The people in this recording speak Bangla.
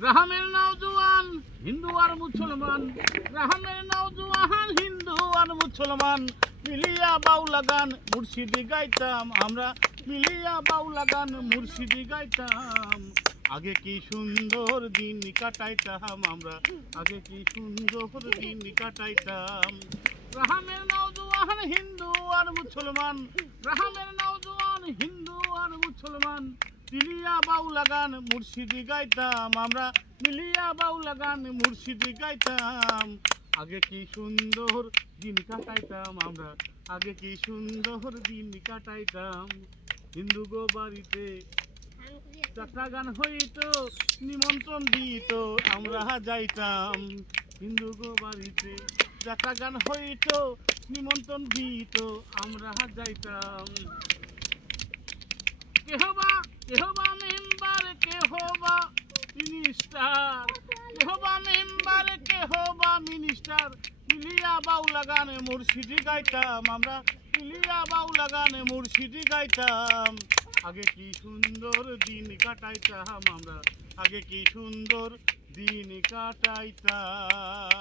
গ্রামের নওজোয়ান হিন্দু আর মুসলমান, গ্রামের নওজোয়ান হিন্দু আর মুসলমান মিলিয়া বাউলা গান মুর্শিদি গাইতাম আমরা, মিলিয়া বাউলা গান মুর্শিদি গাইতাম। আগে কি সুন্দর দিন কাটাইতাম আমরা, আগে কি সুন্দর দিন কাটাইতাম। গ্রামের নওজোয়ান হিন্দু আর মুসলমান, গ্রামের নওজোয়ান হিন্দু আর মুসলমান মিলিয়া বাউলা গান মুর্শিদি গাইতাম আমরা, মিলিয়া বাউলা গান মুর্শিদি গাইতাম। আগে কি সুন্দর দিন কাটাইতাম আমরা, আগে কি সুন্দর দিন কাটাইতাম। হিন্দু গো বাড়িতে যাত্রা গান হইতো, নিমন্ত্রণ দিত আমরা যাইতাম। হিন্দু গো বাড়িতে যাত্রা গান হইতো, নিমন্ত্রণ দিত আমরা যাইতাম। কেহবা মেম্বার কেহবা মিনিস্টার, কেহবা মেম্বার কেহবা মিনিস্টার মিলিয়া বাউলা গানে মুর্শিদি গাইতাম আমরা, মিলিয়া বাউলা গানে মুর্শিদি গাইতাম। আগে কি সুন্দর দিন কাটাইতাম আমরা, আগে কি সুন্দর দিন কাটাইতাম।